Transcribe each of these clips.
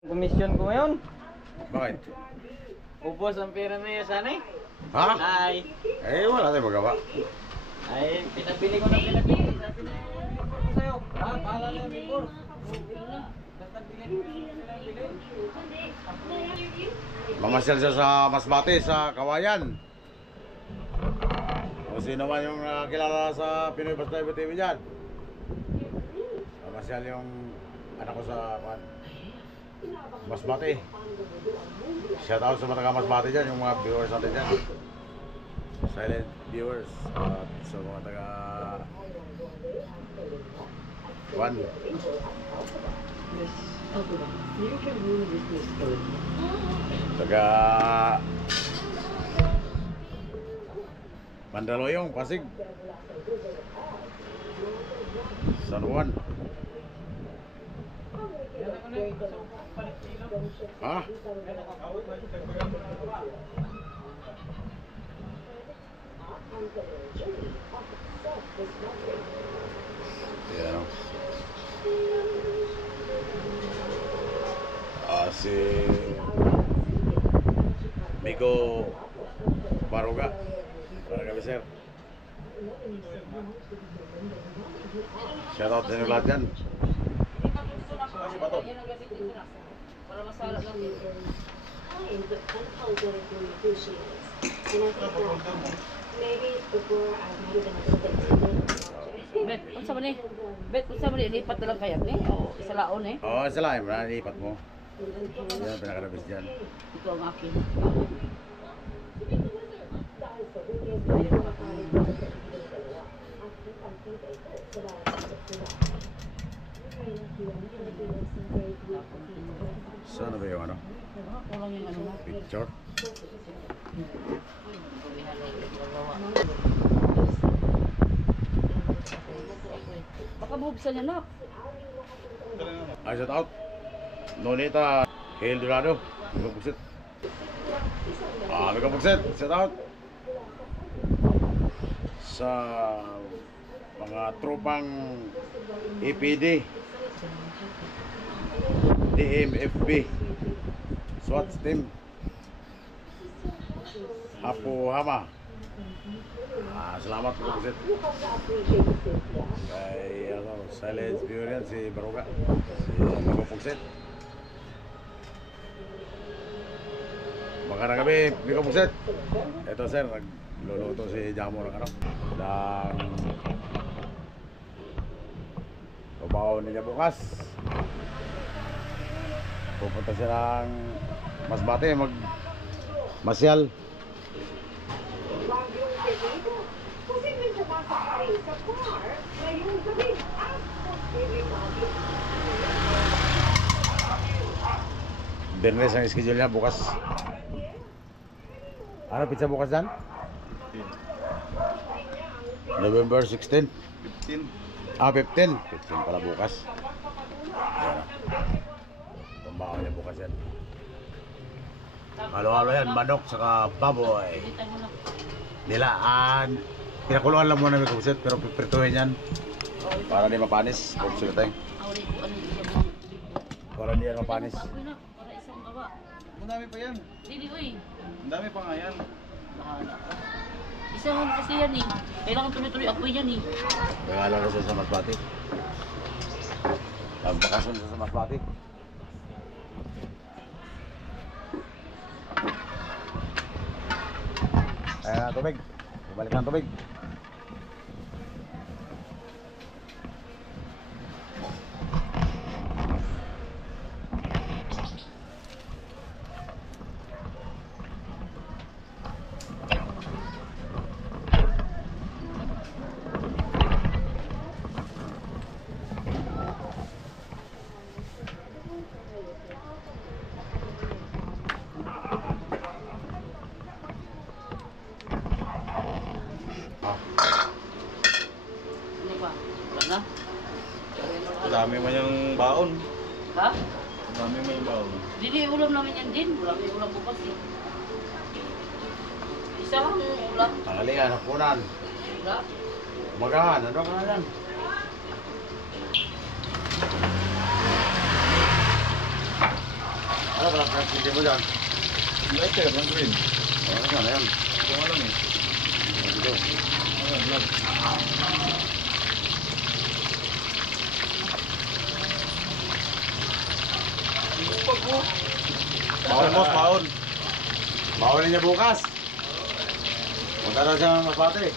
Komisyon ko ngayon. Bakit? Ubos ang pera na yan sana eh. Ha? Ay. Wala tayong magawa. Ay, pinabili ko na pinabili. Sabi na sa'yo. Ah, bahala na yung before. Mamasyal siya sa Masbate, sa Kawayan. Kung sino man yung kilala sa Pinoy Bus Driver TV dyan. Mamasyal yung anak ko sa Masbate. Shout out sa mga taga Masbate dyan, yung mga viewers natin dyan. Silent viewers. Sa mga taga Juan. Taga Mandaluyong, Pasig, San Juan. Ha? Yan o. Si Miko Baruga. Para kami sir. Shout out sa inyo lahat dyan. Para masala lang dito. Bet, unsa man ni? Bet, unsa man ni lipat na lang kayat ni? O isa laon eh? Oo, isa lang. Lipat mo. Yan, pinakarabis dyan. Ito ang akin. Saan na ba yung ano? Kulang yung ano na. Picture? Baka mahubsan niya na. Ay, shout out. Nonita Hail Dorado. Mika Pugsit. Mika Pugsit. Shout out. Sa mga tropang EPD, DMFB, SWAT team, Apo Hama. Salamat po Pugsit. Kay silent viewer yan, si Baruga, si Mika Pugsit. Magandang gabi, Mika Pugsit. Ito sir, nagluluto si Jamo ng ano, ng babaw niya bukas. Pupunta siya ng Masbate, masyal. Bernes ang schedule niya bukas. Ano pizza bukas dyan? November 16? 15. 15 pala bukas. Yan. Tumbaw niya bukas yan. Halo-halo yan, manok saka baboy. Nilaan. Pinakuluan lang muna may kubusit pero piprituhin yan. Para di mapanis. Kubusit tayo. Para di yan mapanis. Para isang gawa. Madami pa yan. Dili uy. Ang dami pa nga yan. Bahala ka. Isa man kasi yan eh. Kailangan tuloy-tuloy ako yan eh. Regalo na siya sa Masbate. Nagbakasyon siya sa Masbate. Ayan na tubig. Ibalik ng tubig. Ano ba? Wala na? Ang dami man yung baon. Ha? Ang dami man yung baon. Dili, ulam namin yan din. Wala may ulam bukas eh. Isa lang ulam. Tanghalian, hapunan. Wala. Umagahan, ano ka na yan? Hindi mo dyan. Lighter, ng green. Ano ka na yan? Ito nga lang eh. Dito. Ayan, vlog. Baon boss, baon. Bawalin niya bukas. Punta daw siya ng Masbate.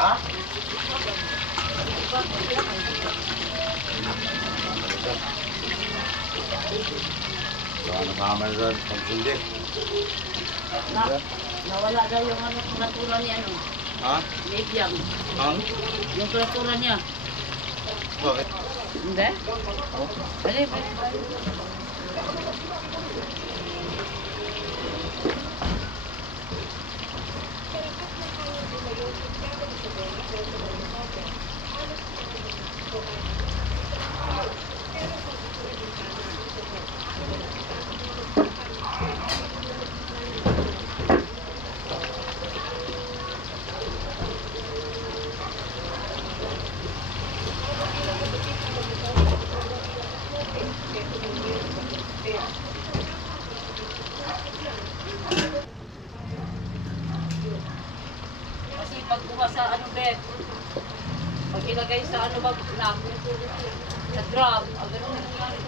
Ha? So, ano kasama sa pagsindi? Nawala daw yung ano, kultura niya, ano. Ha? Medium. Ang? Yung kultura niya. Bakit? Hindi? Dali, kasi pag kuha sa ano, bed, pag ilagay sa ano ba, sa drum, ang ganun na nangyari.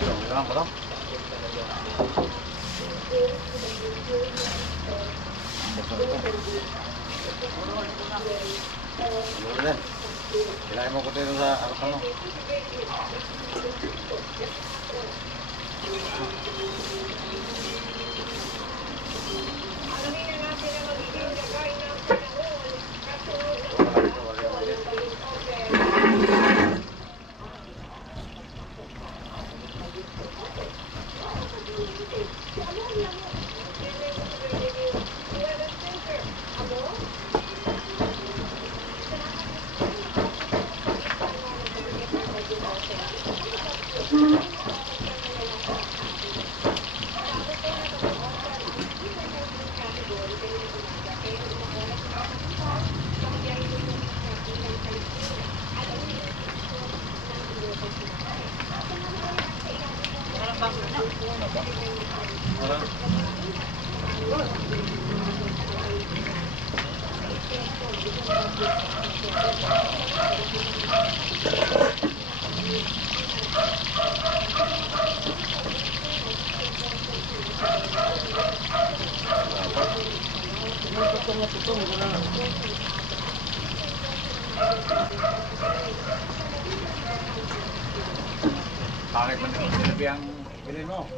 Ito lang pala. Ano din? Kailangan mo ko dito sa ano? Parang bago na. Parang. Tutong ko na. Pangit man naman sinabi ang bilhin mo.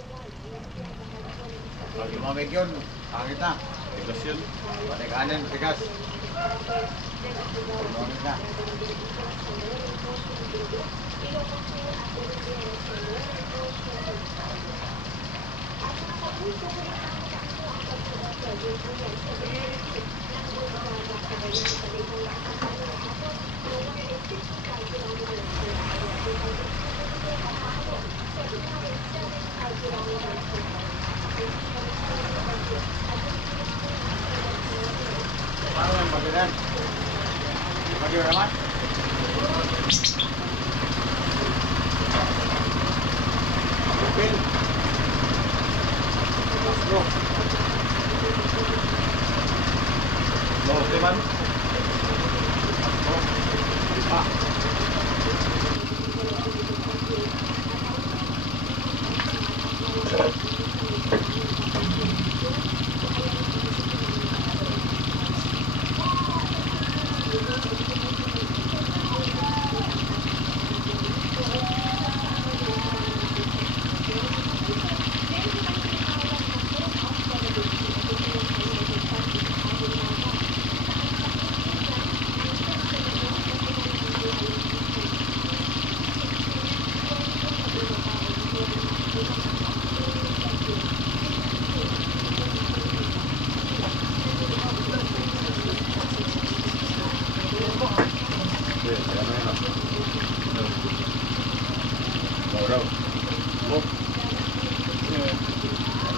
Pag lumamig yun, pangit na. Tigas yun. Pati kanin, tigas. Lumamig na. Paano yung pagkilan? Pagkilan naman? Pagkilan. Let's go. Norte man. Ah.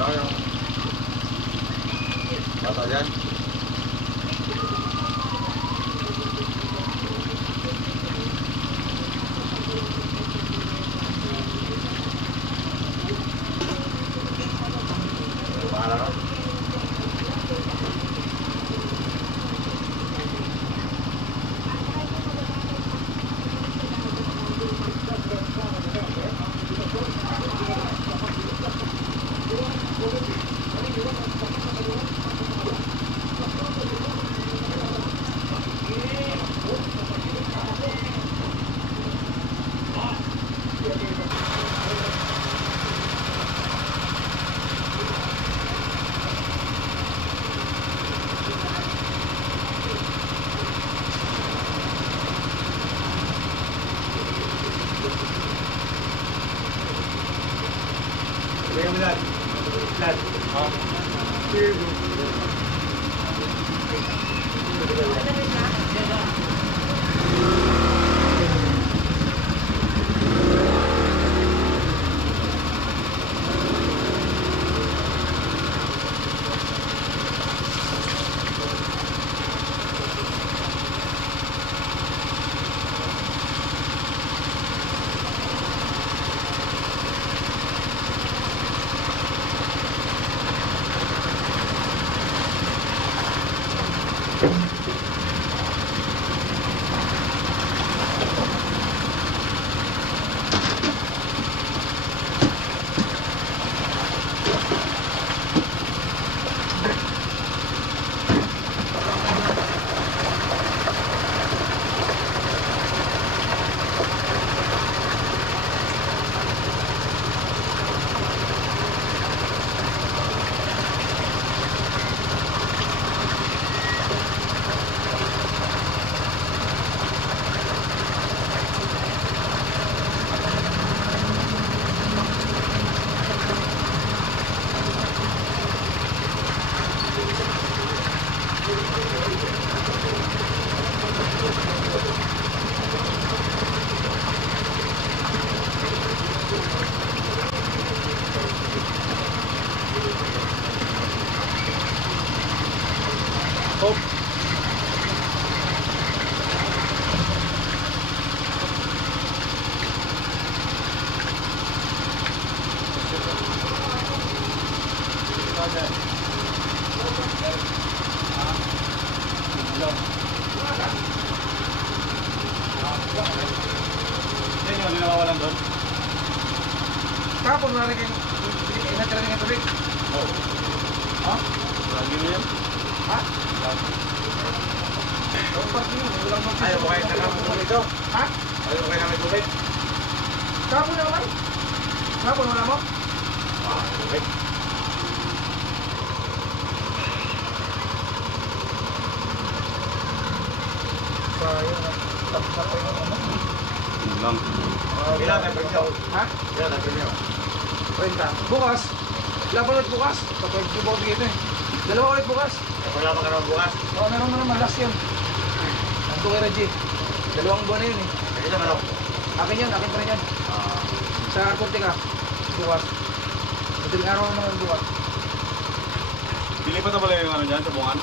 Ano yung bata dyan? Ano pangalan nun? Yan yung nawawalan doon. Kapon na rin kayo. Inatira rin yung tubig. Oo. Ha? Lagi mo yan. Ha? Ang parking yun. Walang mag- Ayaw mo kayo nakapun dito? Ha? Ayaw mo kayo namin tubig? Kapon na naman. Kapon wala mo? Tubig. Sayang. Tapos pa yung ano. Yun lang. Ilan ang presyo? Ha? Ilan ang presyo? 30. Bukas. Laban ulit bukas. Kapag di ba bigyan eh. Dalawa ulit bukas. Wala pa ka naman bukas? Oo, meron mo naman. Last yun. Nandito kay Reggie. Dalawang buwan na yun eh. Sige naman ako. Akin yun. Akin pa rin yan. Sa Arconte ka. Bukas. Madaling araw naman bukas. Pili pa pala yung ano dyan sa bungan?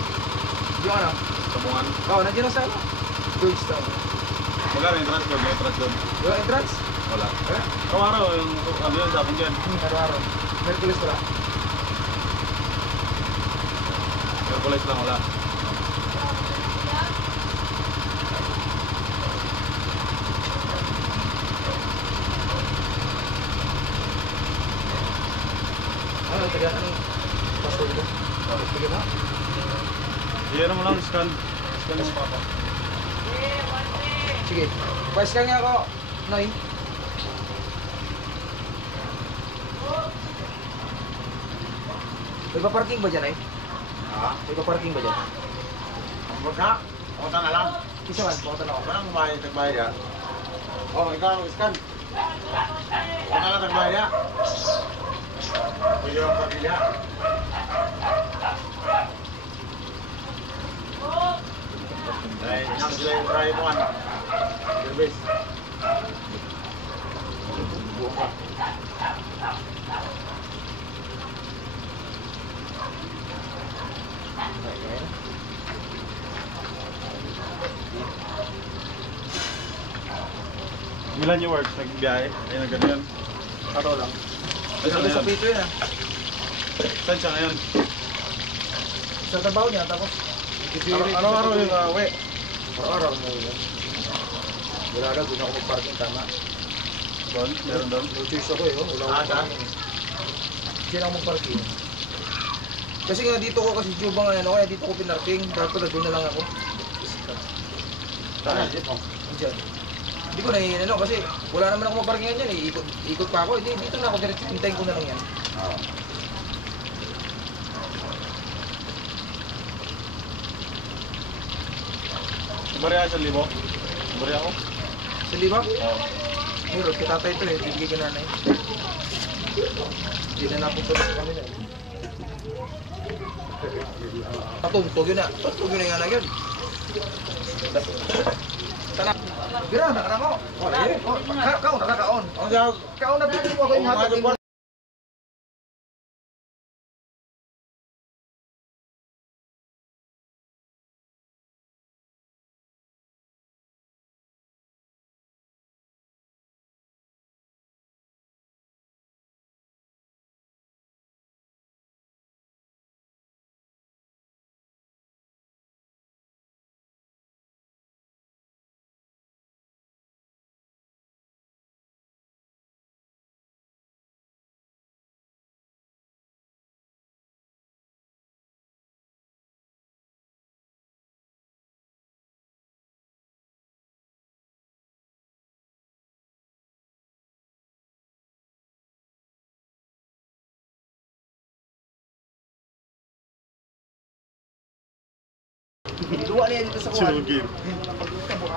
Yung ano? Sa bungan? Oo, nandiyan na sa ano? Georgetown. Magkano yung entrance doon? May entrance doon? Yung entrance? Wala. Eh? Araw-araw yung ano yun sa akin dyan. Araw-araw. Merkulis wala. Merkulis lang wala. Ano, taga anong password mo? Sige mo? Iyan mo lang, scan. Scan mo papa. Sige. Pa-scan nga ako. Noy. May pa-parking ba dyan eh? Ha? May pa-parking ba dyan? Huwag ka? Pumunta na lang. Isa man, pumunta na ako. Walang kumain, nagbayad yan. Oh, ikaw ang scan. Huwag na lang nagbayad yan. Pwede yung pamilya. Dahil nang sila yung try mo ano. Service. Buka. Milan yung works, nagbiyahe. Ay, na ganyan. Araw lang. Ay, saan Sa na pito yun? yun ah. Saan siya ngayon? Sa trabaho niya, tapos Araw-araw yung uwi. araw mo yun. Wala daw, doon ako mag-parking, tama. Doon? Meron doon? Notice ako eh, oh. Wala akong saan? parking. Diyan ako mag-parking. Kasi nga dito ko kasi Juba nga ano, kaya dito ko pinarking. Dapat doon na lang ako. Saan? Dito. Diyan. Hindi ko na ano kasi wala naman ako maparkingan dyan eh. Ikot pa ako. Hindi, dito na ako diretso. Hintayin ko na lang yan. Oo. Bariya sa libo? Bariya ako? Sa liba? Oo. Meron, kitatay ito eh. Bibigay ka nanay. Hindi na napunta sa kanila eh. Patugtog yun na. Patugtog yun na yung anak yun. Sana. Bira, nakana ko. Kaon, nakakaon. Kaon na pili mo ako yung hatag. Duwa niya dito sa kuwan. Sinugin. Sinugin.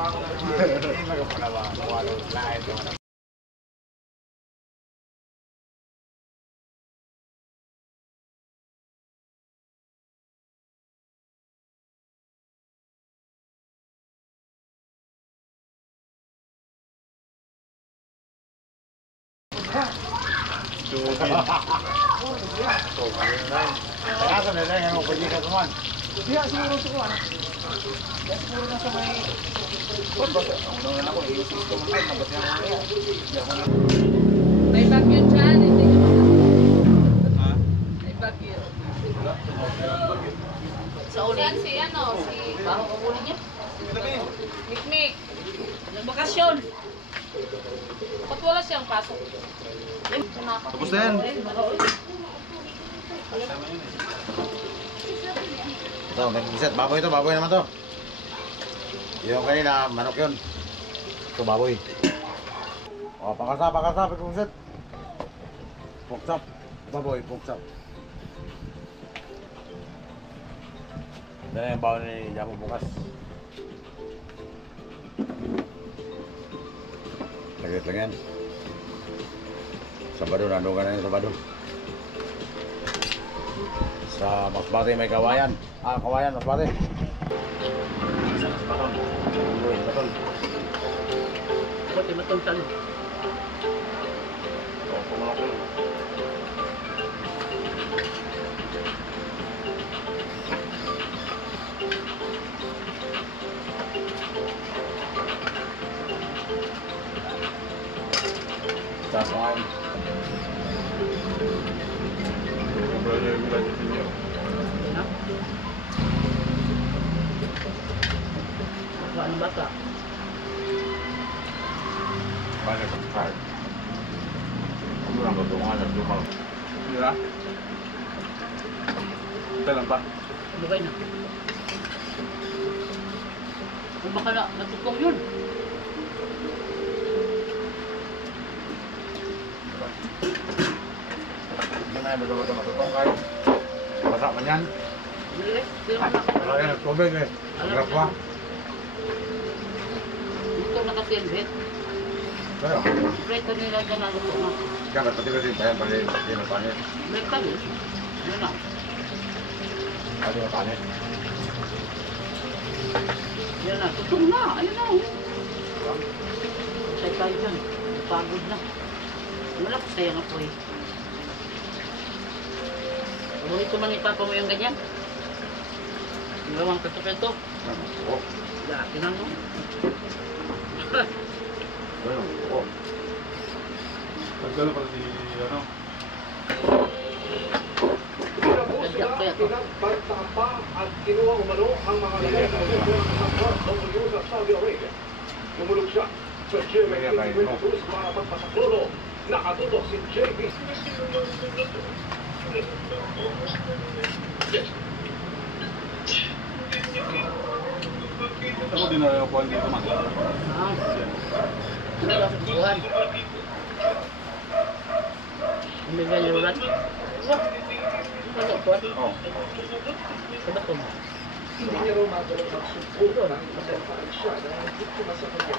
Kaso na lang yung pwede ka tuman. Diya siguro sa kuwan. Diya siguro na sa may... Kung ba? Ang unang ako, yung system mo kayo, nabat niya ako kaya. May bagyo dyan, hindi ka Ha? may bagyo. Sa ulan si ano, si Baho ang ulo niya. Mikmik. Nagbakasyon. Ba't wala siyang pasok? Tapos na yan. Ito, may isat. Baboy ito, baboy naman to. Yung kanina, manok yun. Ito, baboy. O, pakasa, pagkong isat. Pork chop. Baboy, pork chop. Ito na yung baon ni Jamo bukas. Lagit lang yan. Sabado, nandun ka na yung Sabado. Sa Masbate may kawayan. Ah, kawayan, Masbate. Sa Baton. Uy, Baton. Ba't yung matungtan? O, pumalakol. Taas mo ngayon. Bariya yung Milan yung Pinyo. Ano ba ka? Banyak subscribe. Ano lang tutungan at lumaw. Hindi na? Kailan pa? Lugay na. Kung baka na, natutong yun. Hindi na yung betul-betul matutong kayo. Basa man yan. Bilis, pero na. Wala yan, tubig eh. Maglap pa. Dito nakasilbit. Kaya, Preto nila dyan na luto na. kaya pati kasi bayan pali din ang panit. Break kami. Yun na. Pati ang panit. Yan na. Tutong na. Ayun na. Say tayo dyan. Pagod na. Wala ko saya nga po eh. Paborito man ipapa mo yung ganyan. Yung gawang pento-pento. Oh, Laki na no. Ganun. Oo. Nagdala pala si, ano? Pinagbantaan pa at kinuha umano ang mga W sa Saudi Arabia. Lumulog siya sa GMA 2022 para magpasaklulo. Nakatutok si JB. Ako din na kuhan dito man. Buwan. Hindi ka nilulat. Ano po? Oo. Ano po? Hindi niya raw magalang magsuguro ng masarapaan siya na biktima sa kanya.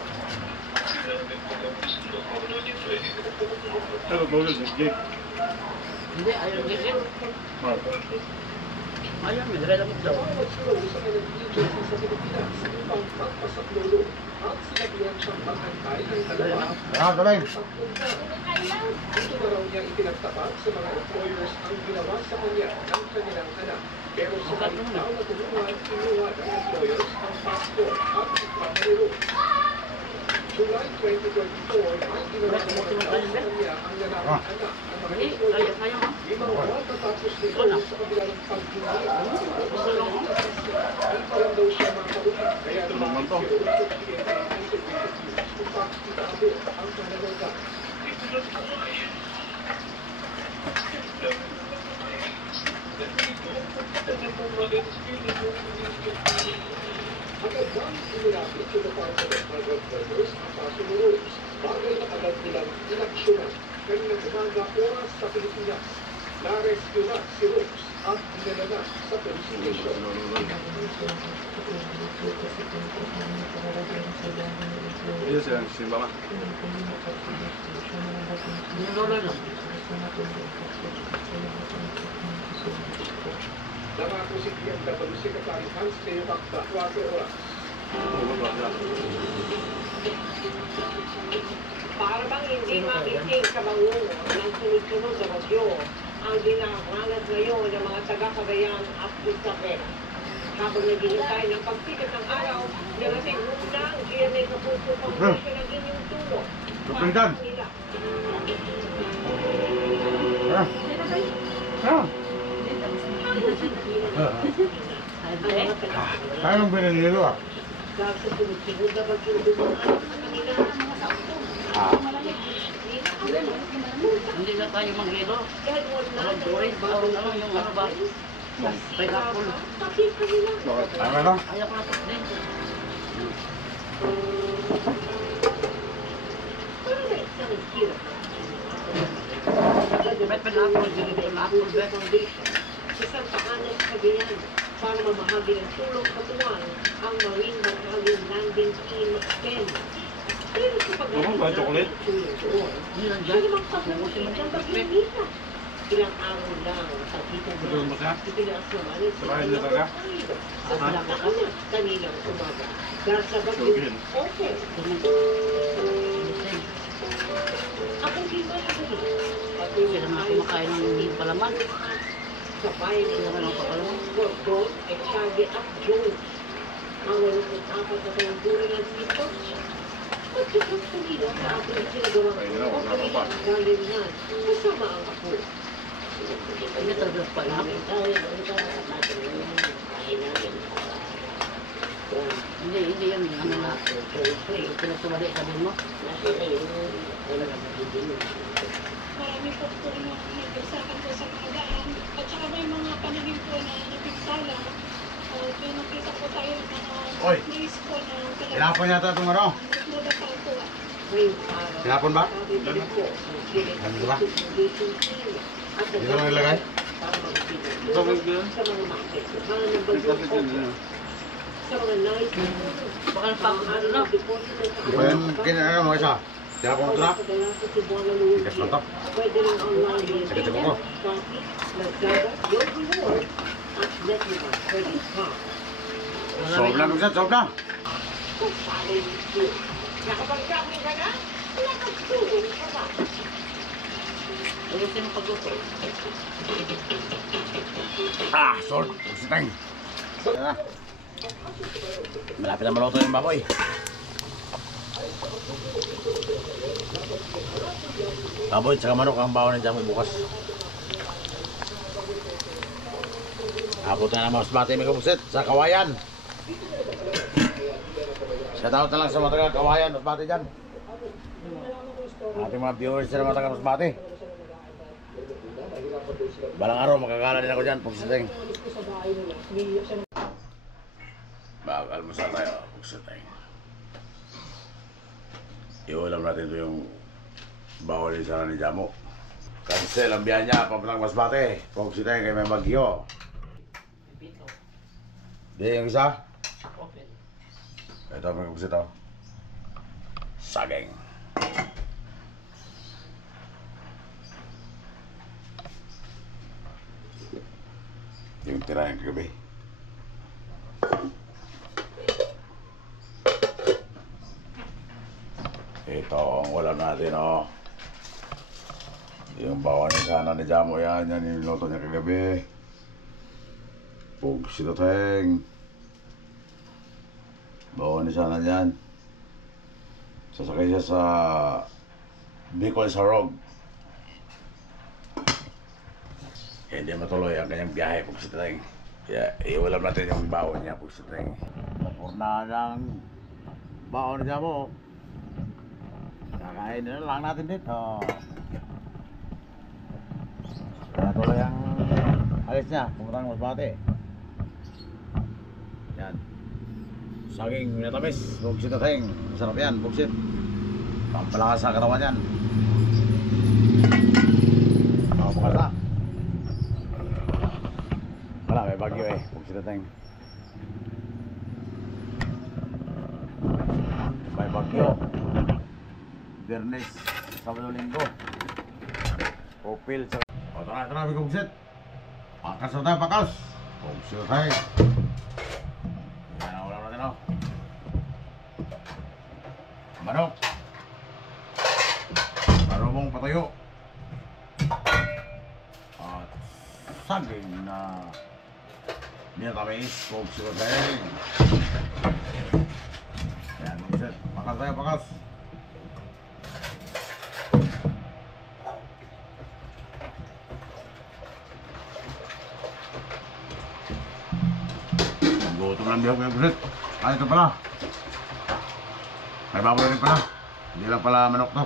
Pero doon yun, Jake. Hindi, ayaw gigit. Mark. Ayaw, may dala mo daw. Magsulong sa kanyang agency sa Pilipinas upang magpasaklolo at sinabihan siyang magantay ang dalawa. Galing. Ito na raw niya ipinagtapat sa mga employers ang ginawa sa kanya ng kanilang anak. Pero sa kalitaw na tulungan, inuwa ng employers ang passport at pamilyo. July 2024, ay ginawa ng mga tao sa kanya ang lalaki anak ng mga employers. Limang buwan matapos nito sa kabila ng paghingi ng hindi pa rin daw siya makauwi. Kaya naman si Rose at PNA ay nag-refuse upang itago ang pananaga. Agad bang inilapit sa Department of Migrant Workers ang kaso ni Rose? Bagay na agad nilang inaksyonan. Kaninang umaga oras sa Pilipinas. Na-rescue na si Rose at dinala na sa police station. Iya sila, simba ka. Nilulat lang. Nangako si PNW Secretary Hans Leo Bacta, 4 oras. Para bang hindi makiking kabangungo ng sunod-sunod na bagyo ang dinangalat ngayon ng mga taga-Cagayan at Isabela. Habang naghihintay ng pagsikat ng araw, narating muna ang GMA Kapuso Foundation ng inyong tulong. Para sa nila. Kaya nung pinanilo ah. Dahil sa sunod-sunod na bagyo dumaan sa kanila ang mga sakto. Hindi na tayo mag-ilo. Dahil wala Parang durin, parang ano yung ano ba? Pineapple. Sakit kanila. Ano lang? Ayaw ko na din. Para sa isang hirap. May pineapple, hindi pineapple, bet. Sa Santa Ana, Cagayan, para mamahagi ng tulong katuwang ang Marine Battalion Landing Team 10. Pero sa Ano ba, chocolate? Hindi lang siya dyan. namang pagkakusin ng pagkakita. Ilang araw lang sa kitang Ito ba siya? ipinaas naman ito Sa bahay niya talaga? sa Santa Ana kaninang umaga. Dahil sa bagyo, Sugin. okay. Ako dito ay sabi. Hindi na nga kumakain ng hindi palaman. Sa bayan ng mga Gordon, Echage at Jones. Ang 84 na tayong buhay ng dito. Pagkakang kanila sa ating sinagawang Ay, wala pa ba? galingan kasama ang ako. Hindi talaga pala. Hindi yan. Ano na. Pinagtumali sabi mo. Marami po po rin mga nagpagsakan po sa mga daan. At saka may mga panagin po na napigsala. Kaya nakita po tayo ng mga Oy. news po na talagang Tinapon yata itong ano? nagdadasal po. Tinapon ba? Ano ba? Dito lang nilagay? Bakit yun? Sa mga market. Para ng bagyo. Sa mga nice. Baka napakagano na. Di ba yan kinano mo isa? Tinapon mo ito na? Tigas lang to. Pwede rin online. Sige, tibo ko. Copy, Lazada, your reward, at Netmar Credit Card. Solve na, Lugsat, solve na. Nakapag-shopping ka na? Nakapag-shopping ka ba? Ayusin ang pagluto. Ah, solve. Lugsitang. Malapit na maluto yung baboy. Baboy, tsaka manok ang bawa ng jamu bukas. Abot na ng Masbate mga kabuksit sa Kawayan. Shout out na lang sa mga taga Kawayan, Masbate dyan. Ating mga viewers sa mga taga Masbate. Balang araw, makakala din ako dyan, Pugsiteng. Mag-almusal tayo, Pugsiteng. Iulam natin ito yung bawal din sana ni Jamo. Cancel ang biyahe niya, papuntang Masbate. Pugsiteng kay may bagyo. Di yung isa? Ito may Pugsit ito. Saging. Yung tira yung kagabi. Ito ang wala natin, oh. Yung bawa ni sana ni Jamo yan. Yan yung niluto niya kagabi. Pugsit ito, Teng. Bawa ni sana yan. Sasakay siya sa Bicol Sarog. Hindi matuloy ang kanyang biyahe, Pugsit Teng. Kaya iulam natin yung baon niya, Pugsit Teng. Napurna ng baon niya mo. Kakain na lang natin dito. Natuloy ang alis niya, pumunta ng Masbate. Yan. Saging minatamis, Pugsit Teng. Masarap yan, Pugsit. Pampalakas sa katawan yan. Pampalakas. Wala, may bagyo eh. Pugsit Teng. May bagyo. Bernes, Sabado Linggo. Opil sa... O, tara, may Pugsit. Pakas na tayo, pakas. Pugsit Teng. Yan ang ulam natin, o. Manok. Marumong patayo. At saging na minatamis, Pugsit Teng. Yan, Pugsit. Pakas tayo, pakas. Gutom lang bihok, Pugsit. Ah, ito pala. May baboy rin pala. Hindi lang pala manok to.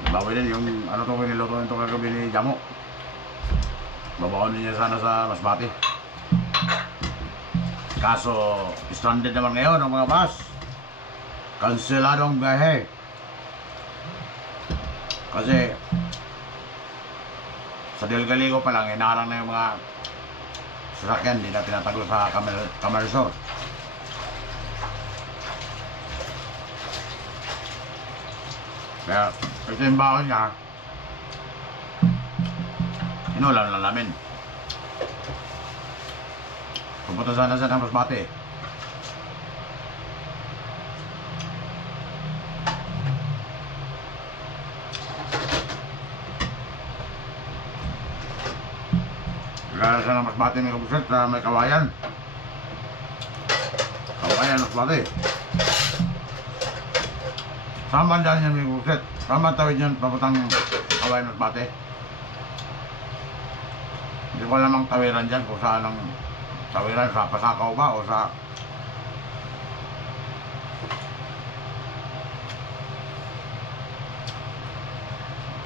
May baboy din yung ano to, niluto ito kagabi ni Jamo. Babaon niya sana sa Masbate. Kaso, stranded naman ngayon ang mga bus. Kanselado ang biyahe. Kasi, sa Delgaligo pa lang, inaarang na yung mga sasakyan, hindi na tinatago sa Camarisor. Kaya, ito yung baon niya. Inulam na namin. Pupunta sana sa Masbate. Kaya sa Masbate may Pugsit na may Kawayan. Kawayan, Masbate. Sama dyan yan may Pugsit. Sama tawid yan papuntang Kawayan, Masbate. Hindi ko alam ang tawiran dyan kung saan ang tawiran, sa Pasakaw ba o sa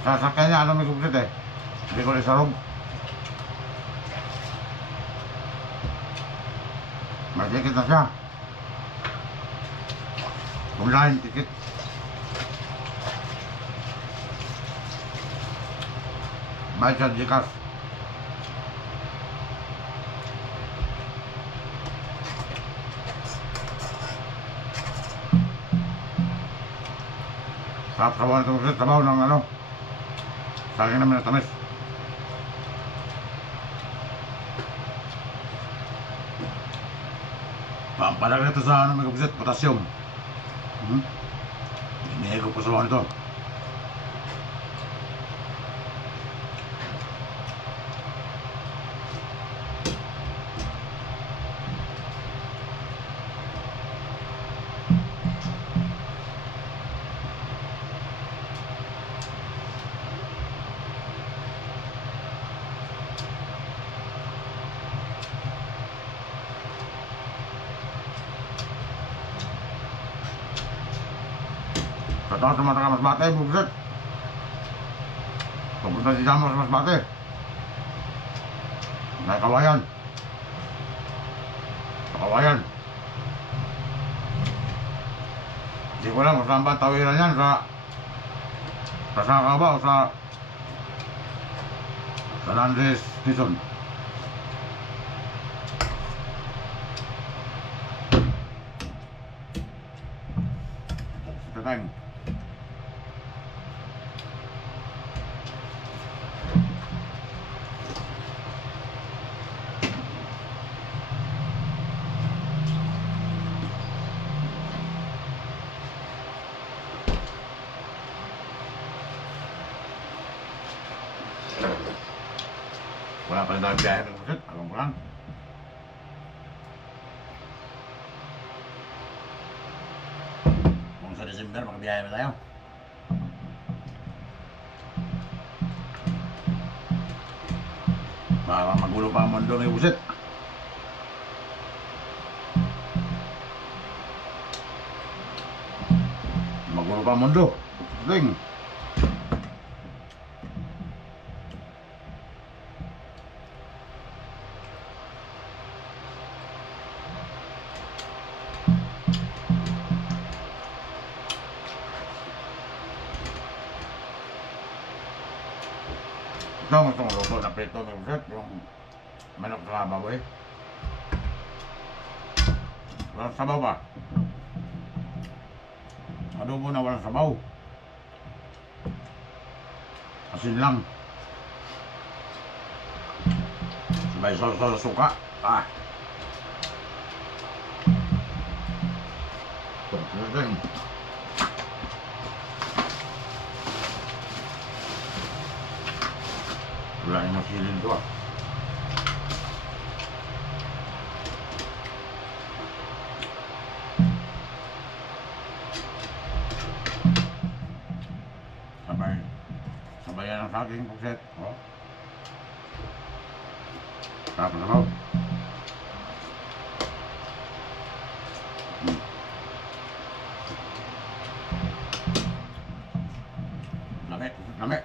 sasakyan niya, ano may Pugsit eh. Hindi ko isarog. May ticket na siya. Online ticket. Bayad sa Gcash. Sarap sabaw nito, Pugsit. Sabaw ng ano, saging namin na tamis. Pampalag nito sa ano may Pugsit, potassium. Iniego ko sabaw nito. Sa mga taga Masbate, buksit. Pupunta si Jamo sa Masbate. May kawayan. Sa kawayan. Hindi ko lang kung saan ba ang tawiran yan, sa Saka ba o sa Landes Station. Ito time. Wala pa rin tayong biyahe ng kusit. Alam ko lang. Kung sa December, makabiyahe na tayo. Para magulo pa ang mundo may kusit. Magulo pa ang mundo. Ding. Ito gusto kong luto na prito ng usit, yung manok sa baboy. Walang sabaw ba? Adobo na walang sabaw. Asin lang. Sabay sa suka. Ah. Ito. Wala yung masilin ko ah. Sabayan ang saging pagset. Oh. Tapos ako. Lami, lami.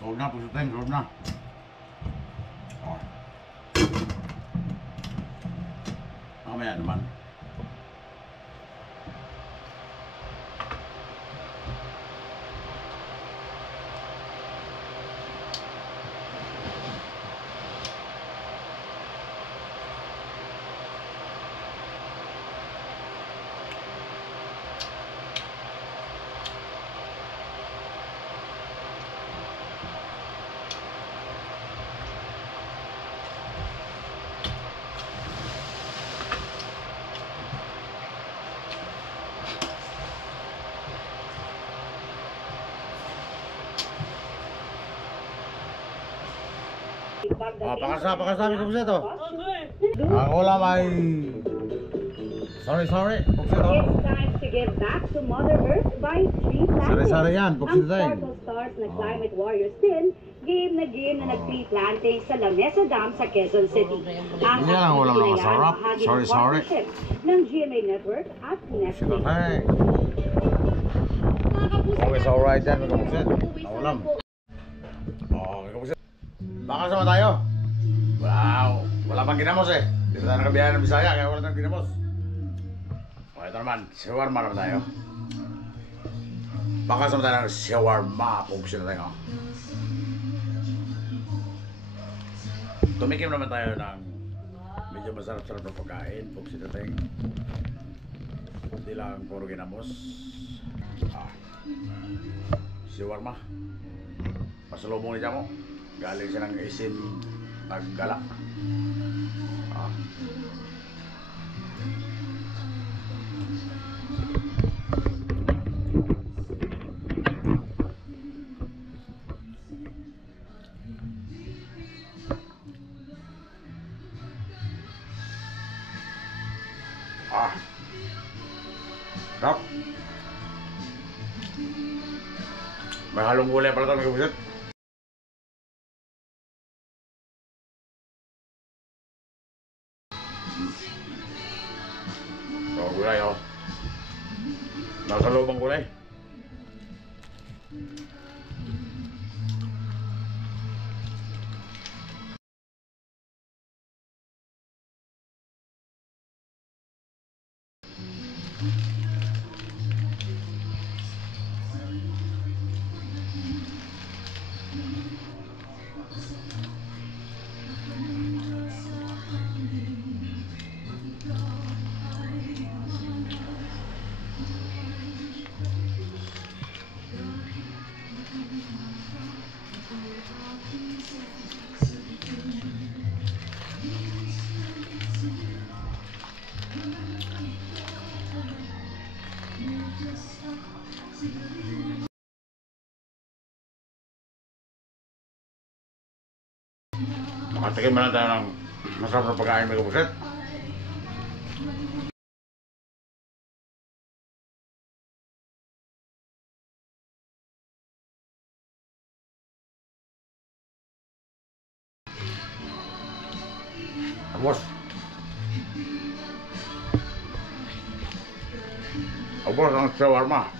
Sold na, pusutin, sold na. Okay. Mamaya naman. Pakasabi ko sa ito. Ang ulam ay... Sorry. It's time to give back to Mother Earth by tree planting. Sari-sari yan, Ang Pugsit Deng. Sparkle Stars na Climate Warriors din, game na nag-tree planting sa La Mesa Dam sa Quezon City. Ang Yan ang ulam activity na na yan, masarap. bahagi ng Sorry. partnership ng GMA Network at Netflix. Hey. Okay, so alright yan mga kabuksit. Naulam. Okay kabuksit. Baka sama tayo. Wow, wala pang ginamos eh. Dito tayo nakabiyahe ng Bisaya kaya wala tayong ginamos. Okay, ito naman, shawarma naman tayo. Baka sama tayo ng shawarma. Kabuksit na tayo. Tumikim naman tayo ng medyo masarap-sarap na pagkain. Kabuksit na tayo. Hindi lang puro ginamos. Shawarma. Pasalubong ni Jamo. Galing siya ng isin naggala. Sarap. May halong gulay pala ito, mga kabusit. Ito, gulay, oh. Nasa loob ang gulay. Makatikim na tayo ng masarap na pagkain, mga kabusit. Tapos ang shawarma.